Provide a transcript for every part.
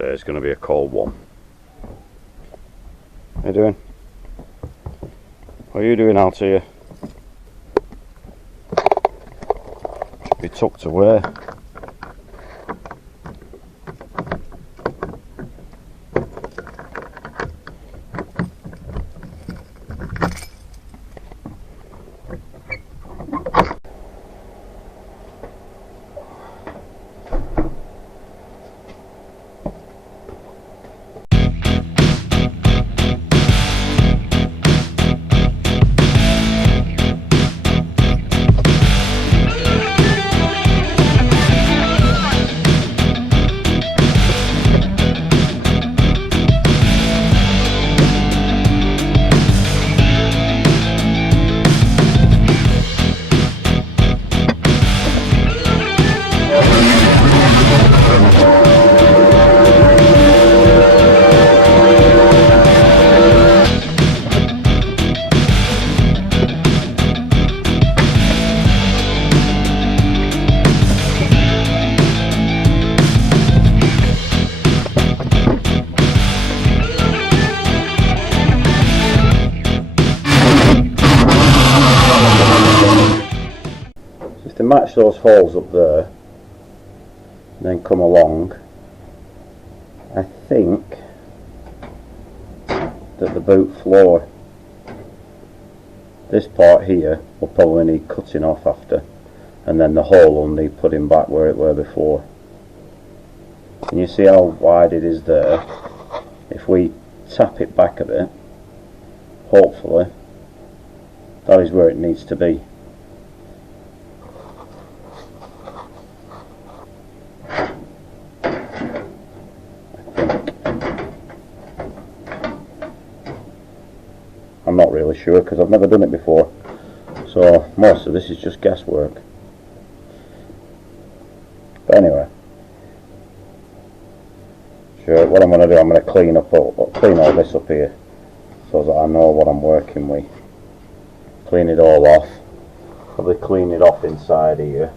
Today's going to be a cold one. How you doing? What are you doing out here? Should be tucked away. To match those holes up there and then come along, I think that the boot floor, this part here, will probably need cutting off after, and then the hole will need putting back where it were before. Can you see how wide it is there? If we tap it back a bit, hopefully that is where it needs to be. I'm not really sure because I've never done it before, so most of this is just guesswork. But anyway, sure, what I'm going to do, I'm going to clean all this up here so that I know what I'm working with. Clean it all off, probably clean it off inside here.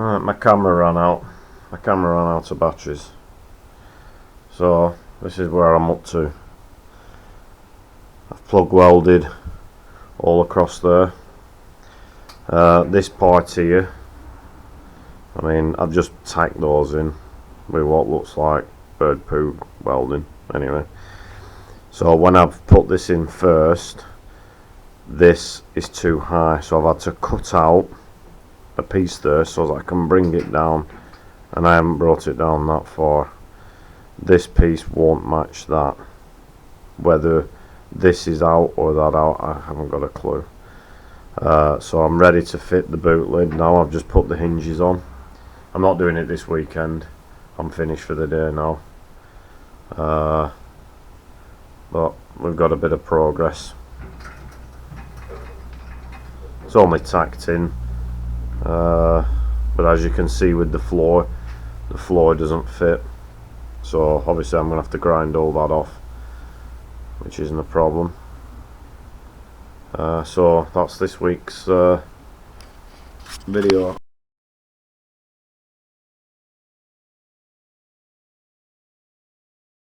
Right, my camera ran out. My camera ran out of batteries. So this is where I'm up to. I've plug welded all across there. This part here, I mean, I've just tacked those in with what looks like bird poo welding anyway. So when I've put this in first, this is too high, so I've had to cut out a piece there so that I can bring it down, and I haven't brought it down that far. This piece won't match that. Whether this is out or that out, I haven't got a clue. So I'm ready to fit the boot lid now. I've just put the hinges on. I'm not doing it this weekend. I'm finished for the day now. But we've got a bit of progress. It's only tacked in, but as you can see with the floor doesn't fit. So obviously I'm going to have to grind all that off, which isn't a problem. So that's this week's video.